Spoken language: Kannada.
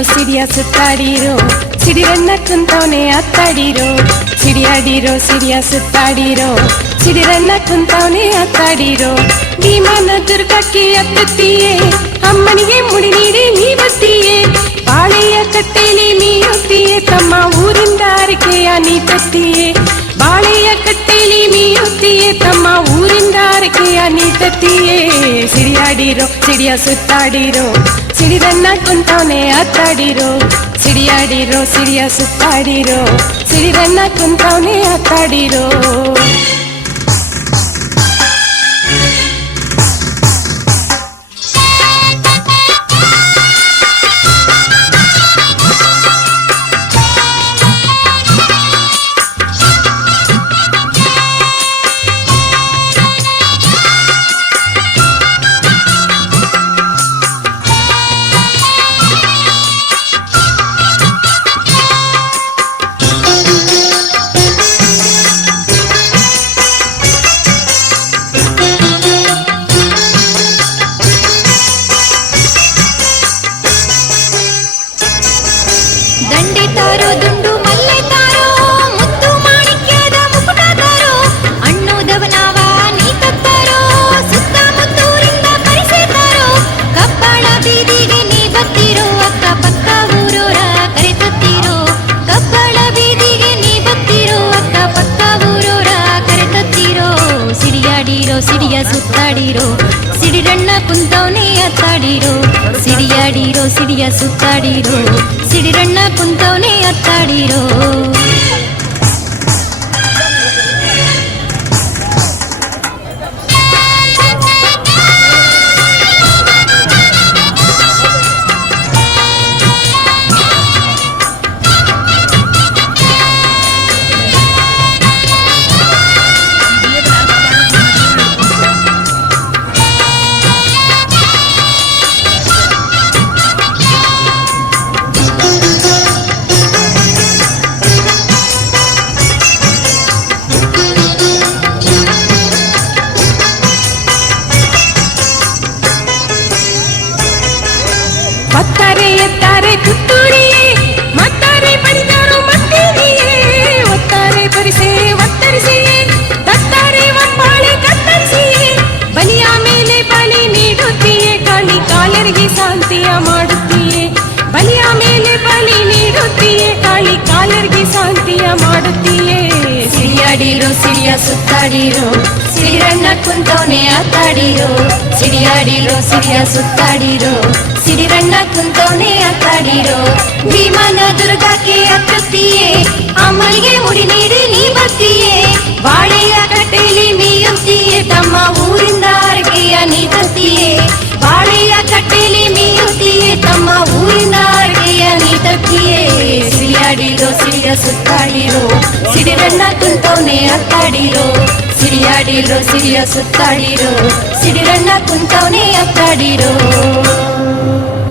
ಸಿಡಿಯಾಡಿರೋ ಸಿಡಿಯ ಸುತ್ತಾಡಿರೋ ಸಿಡಿರನ್ನ ಕುಂತವನೆ ಅತ್ತಾಡಿರೋ ಸಿಡಿಯಾಡಿರೋ ಸಿಡಿಯ ಸುತ್ತಾಡಿರೋ ಸಿಡಿರನ್ನ ಕುಂತವನೆ ಅತ್ತಾಡಿರೋ ಭೀಮನ ದುರ್ಗಕ್ಕೆ ಅತ್ತುತ್ತೀಯೇ ಅಮ್ಮನಿಗೆ ಮುಡಿ ನೀಡಿ ನೀ ಬತ್ತೀಯೇ ಬಾಳೆಯ ಕಟ್ಟೆಯಲ್ಲಿ ಮೀಯುತ್ತೀಯೇ ತಮ್ಮ ಊರಿಂದ ಅರಕೆಯ ನೀ ತತ್ತೀಯೇ ಬಾಳೆಯ ಕಟ್ಟೆಯಲ್ಲಿ ಮೀಯುತ್ತೀಯೇ ತಮ್ಮ ಊರಿಂದ ಅರಕೆಯ ನೀ ತತ್ತೀಯೇ ಸಿಡಿಯಾಡಿರೋ ಸಿಡಿಯ ಸುತ್ತಾಡಿರೋ ಸಿಡಿರನ್ನ ಕುಂತವನೆ ಅತ್ತಾಡಿರೋ ಸಿಡಿಯಾಡಿರೋ ಸಿಡಿಯ ಸುತ್ತಾಡಿರೋ ಸಿಡಿರನ್ನ ಕುಂತವನೆ ಅತ್ತಾಡಿರೋ ದುಂಡು ಮಲ್ಲೆ ತಾರೋ ಮುತ್ತು ಮಾಣಿಕ್ಯದ ಮುಕುಟ ತಾರೋ ಅಣ್ಣೋದವನಾವ ನೀ ತತ್ತಾರೋ ಸುತ್ತಮುತ್ತೂರಿಂದ ಕರೆಸಿತಾರೋ ಕಬ್ಬಾಳ ಬೀದಿಗೆ ನೀ ಬತ್ತೀರೋ ಅಕ್ಕ ಪಕ್ಕ ಊರೋರ ಕರೆತತ್ತೀರೋ ಕಬ್ಬಾಳ ಬೀದಿಗೆ ನೀ ಬತ್ತೀರೋ ಅಕ್ಕ ಪಕ್ಕ ಊರೋರ ಕರೆತತ್ತೀರೋ ಸಿಡಿಯಾಡಿರೋ ಸಿಡಿಯ ಸುತ್ತಾಡಿರೋ ಸಿಡಿರಣ್ಣ ಕುಂತವನೇ ಅತ್ತಾಡಿರೋ ಸಿಡಿಯಾಡಿರೋ ಸಿಡಿಯ ಸುತ್ತಾಡಿರೋ ಸಿಡಿರಣ್ಣ ಕುಂತವನೇ ಅತ್ತಾಡಿರೋ ಒತ್ತಾರೆ ಎತ್ತಾರೆ ಪುತ್ತೂರಿಯೇ ಮತ್ತಾರೆ ಪಡಿದಾರೋ ಮತ್ತೇರಿಯೇ ಒತ್ತಾರೆ ಪರಿಸೆ ಒತ್ತರಿಸಿಯೇ ತತ್ತಾರೆ ಒಪ್ಪಾಳೆ ಕತ್ತರಿಸಿಯೇ ಬಲಿಯ ಮೇಲೆ ಬಲಿ ನೀಡುತ್ತೀಯೇ ಕಾಳಿ ಕಾಲರಿಗೆ ಶಾಂತಿಯ ಮಾಡುತ್ತೀಯೇ ಬಲಿಯ ಮೇಲೆ ಬಲಿ ನೀಡುತ್ತೀಯೇ ಕಾಳಿ ಕಾಲರಿಗೆ ಶಾಂತಿಯ ಮಾಡುತ್ತೀಯೇ ಸಿಡಿಯಾಡಿರೋ ಸಿಡಿಯ ಸುತ್ತಾಡಿರೋ ಸಿಡಿರಣ್ಣ ಕುಂತವನೆ ಅತ್ತಾಡಿರೋ ಸಿಡಿಯಾಡಿರೋ ಸಿಡಿಯ ಸುತ್ತಾಡಿರೋ ಸಿಡಿರಣ್ಣ ಕುಂತವನೆ ಅತ್ತಾಡಿರೋ ಭೀಮನ ದುರ್ಗಕ್ಕೆ ಹತ್ತುತ್ತೀಯೇ ಅಮ್ಮನಿಗೆ ಮುಡಿ ನೀಡಿ ನೀ ಬತ್ತೀಯೇ ಬಾಳೆಯ ಕಟ್ಟೆಯಲ್ಲಿ ಮೀಯುತ್ತೀಯೇ ತಮ್ಮ ಊರಿಂದ ಅರಕೆಯ ನೀ ತತ್ತೀಯೇ ಬಾಳೆಯ ಕಟ್ಟೆಯಲ್ಲಿ ಮೀಯುತ್ತೀಯೇ ತಮ್ಮ ಊರಿಂದ ಅರಕೆಯ ನೀ ತತ್ತೀಯೇ ಸಿಡಿಯಾಡಿರೋ ಸಿಡಿಯ ಸುತ್ತಾಡಿರೋ ಸಿಡಿರಣ್ಣ ಕುಂತವನೆ ಅತ್ತಾಡಿರೋ ಸಿಡಿಯಾಡಿರೋ ಸಿಡಿಯ ಸುತ್ತಾಡಿರೋ ಸಿಡಿರಣ್ಣ ಕುಂತವನೆ ಅತ್ತಾಡಿರೋ